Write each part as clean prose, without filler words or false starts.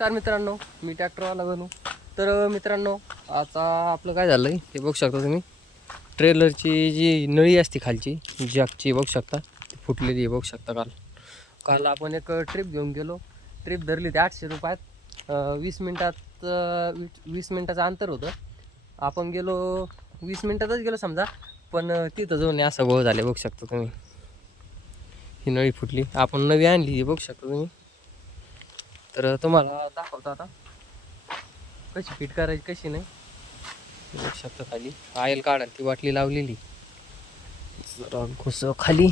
नमस्कार मित्रांनो, मी ट्रॅक्टरवाला बनू. तर मित्रांनो, आता आपलं काय झालं आहे हे बघू शकता तुम्ही. ट्रेलरची जी नळी असते खालची जॅकची बघू शकता, ती फुटलेली आहे बघू शकता. काल आपण एक ट्रिप घेऊन गेलो. ट्रिप धरली ते 800 रुपयात. 20 मिनटात 20 मिनटाचं अंतर होतं. आपण गेलो 20 मिनटातच गेलो समजा, पण तिथं जाऊन असं गोळ झाले बघू शकता तुम्ही. ही नळी फुटली, आपण नवी आणली ही बघू शकता तुम्ही. तर तुम्हाला दाखवतो आता कशी फिट करायची कशी नाही. बघू शकता खाली ऑइल काढायला ती बाटली लावलेली. जरा घुसव खाली.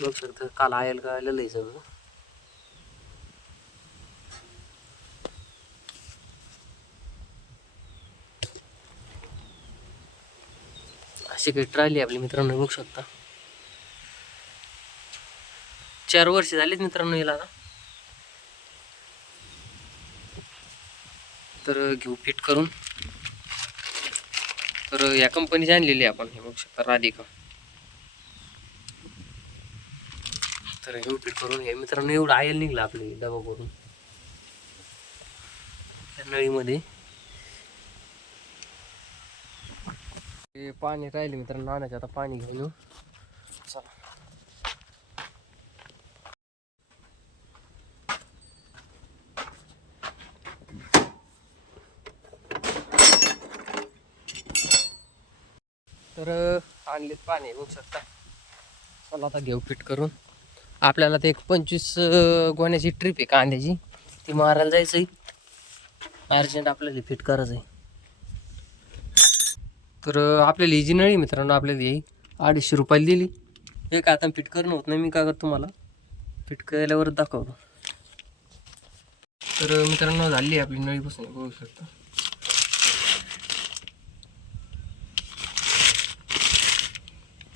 बघू शकता काल ऑइल काढलेलं आहे सगळं. अशी काही ट्रायली आपली मित्रांनो बघू शकता. 4 वर्ष झालीत मित्रांनो याला आता. तर घेऊ फिट करून. तर या कंपनीची आणलेली आपण, हे बघू शकता राधिका. तर घेऊ फिट करून. हे मित्रांनो एवढं ऑइल निघलं आपली डबा करून त्या नळीमध्ये. पाणी राहिले मित्रांनो आणायचं, आता पाणी घेऊन येऊ. चला. तर आणलेत पाणी बघू शकता. चला आता घेऊ फिट करून. आपल्याला ते एक 25 गोण्याची ट्रिप आहे कांद्याची, ती मारायला जायचं आहे. अर्जंट आपल्याला फिट करायचं आहे. तर आपल्याला ही जी नळी मित्रांनो आपल्याला ही 250 रुपयाला दिली. हे काय आता फिट करणं होत नाही, मी काय करतो तुम्हाला फिट केल्यावर दाखवतो. तर मित्रांनो झाली आपली नळी बसून बघू शकता.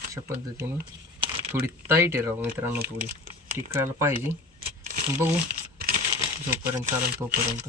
अशा पद्धतीने थोडी टाईट आहे राव मित्रांनो, थोडी टिकायला पाहिजे. बघू जोपर्यंत चालेल तोपर्यंत.